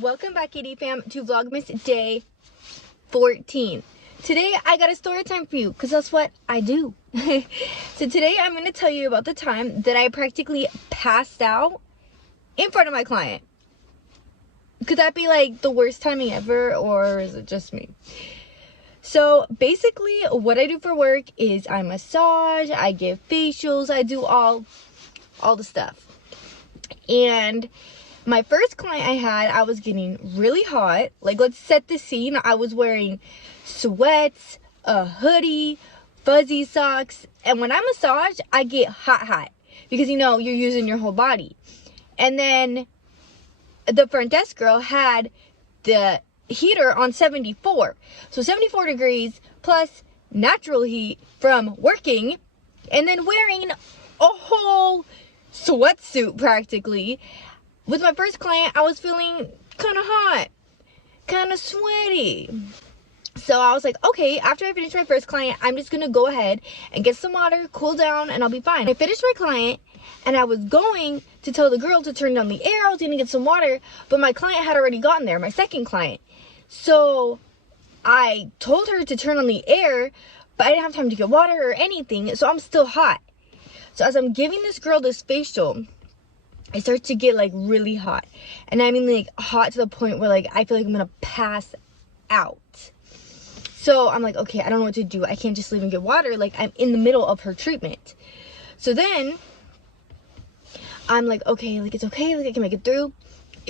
Welcome back, AD fam, to Vlogmas day 14. Today I got a story time for you because that's what I do. So today I'm going to tell you about the time that I practically passed out in front of my client. Could that be like the worst timing ever, or is it just me? So basically what I do for work is I massage, I give facials, I do all the stuff. And my first client I had, I was getting really hot. Like, let's set the scene. I was wearing sweats, a hoodie, fuzzy socks. And when I massage, I get hot. Because, you know, you're using your whole body. And then the front desk girl had the heater on 74. So 74 degrees plus natural heat from working. And then wearing a whole sweatsuit practically. With my first client, I was feeling kind of hot, kind of sweaty. So I was like, okay, after I finish my first client, I'm just going to go ahead and get some water, cool down, and I'll be fine. I finished my client, and I was going to tell the girl to turn down the air. I was going to get some water, but my client had already gotten there, my second client. So I told her to turn on the air, but I didn't have time to get water or anything, so I'm still hot. So as I'm giving this girl this facial, I start to get like really hot. And I mean like hot to the point where like I feel like I'm gonna pass out. So I'm like, okay, I don't know what to do. I can't just leave and get water. Like, I'm in the middle of her treatment. So then I'm like, okay, like it's okay, like I can make it through.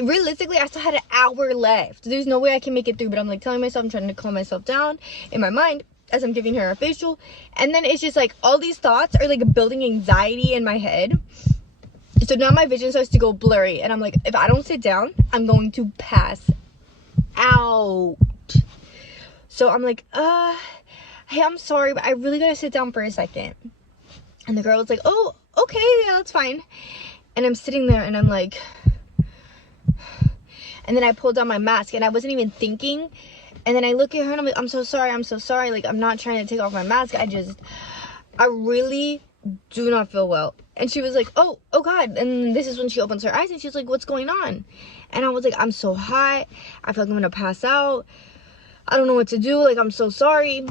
Realistically, I still had an hour left. There's no way I can make it through, but I'm like telling myself, I'm trying to calm myself down in my mind as I'm giving her a facial. And then it's just like all these thoughts are like building anxiety in my head. So now my vision starts to go blurry, and I'm like, if I don't sit down, I'm going to pass out. So I'm like, hey, I'm sorry, but I really gotta sit down for a second. And the girl was like, oh, okay, yeah, that's fine. And I'm sitting there, and I'm like, and then I pulled down my mask, and I wasn't even thinking. And then I look at her, and I'm like, I'm so sorry. Like, I'm not trying to take off my mask. I really do not feel well. And she was like, oh God. And this is when she opens her eyes and she's like, what's going on? And I was like, I'm so hot. I feel like I'm gonna pass out. I don't know what to do. Like, I'm so sorry.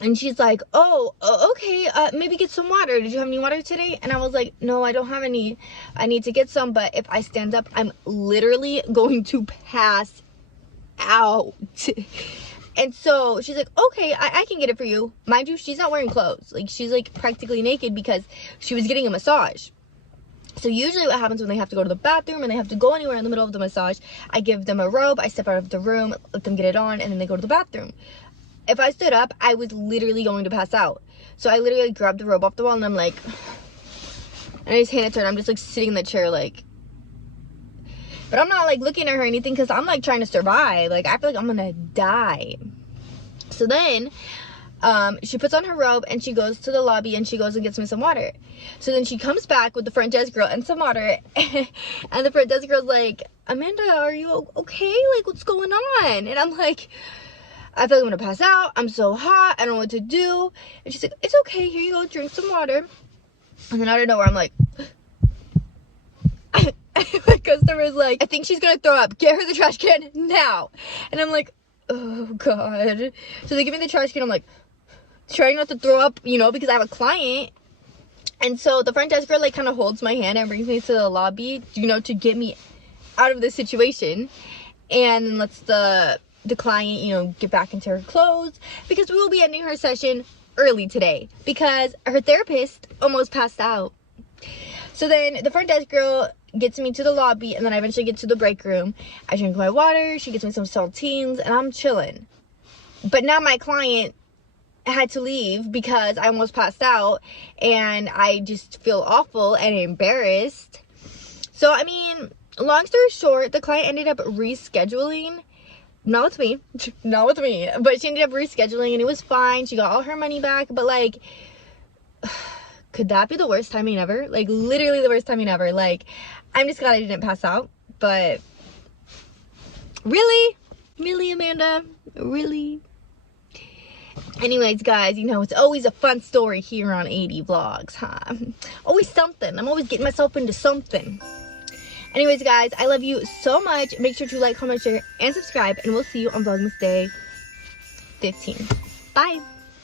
And she's like, oh, okay. Maybe get some water. Did you have any water today? And I was like, no, I don't have any. I need to get some. But if I stand up, I'm literally going to pass out. And so she's like, okay, I can get it for you. Mind you, she's not wearing clothes. Like, she's like practically naked because she was getting a massage. So usually what happens when they have to go to the bathroom and they have to go anywhere in the middle of the massage, I give them a robe, I step out of the room, let them get it on, and then they go to the bathroom. If I stood up, I was literally going to pass out. So I literally grabbed the robe off the wall, and I'm like, and I just hand it to her, and I'm just like sitting in the chair like, but I'm not like looking at her or anything because I'm like trying to survive. Like, I feel like I'm gonna die. So then she puts on her robe and she goes to the lobby and she goes and gets me some water. So then she comes back with the front desk girl and some water. And the front desk girl's like, Amanda, are you okay? Like, what's going on? And I'm like, I feel like I'm gonna pass out. I'm so hot. I don't know what to do. And she's like, it's okay. Here you go. Drink some water. And then out of nowhere, I'm like, my customer's like, I think she's gonna throw up. Get her the trash can now. And I'm like, oh God. So they give me the trash can. I'm like trying not to throw up, you know, because I have a client. And so the front desk girl like kind of holds my hand and brings me to the lobby, you know, to get me out of this situation, and then lets the client, you know, get back into her clothes because we will be ending her session early today because her therapist almost passed out. So then the front desk girl gets me to the lobby, and then I eventually get to the break room. I drink my water, she gets me some saltines, and I'm chilling. But now my client had to leave because I almost passed out, and I just feel awful and embarrassed. So, I mean, long story short, the client ended up rescheduling. Not with me, but she ended up rescheduling, and it was fine. She got all her money back, but like, could that be the worst timing ever? Like, literally the worst timing ever. Like, I'm just glad I didn't pass out. But really, Amanda, really? Anyways, guys, you know, it's always a fun story here on AD Vlogs, huh? Always something. I'm always getting myself into something. Anyways, guys, I love you so much. Make sure to like, comment, share, and subscribe, and we'll see you on Vlogmas Day 15. Bye.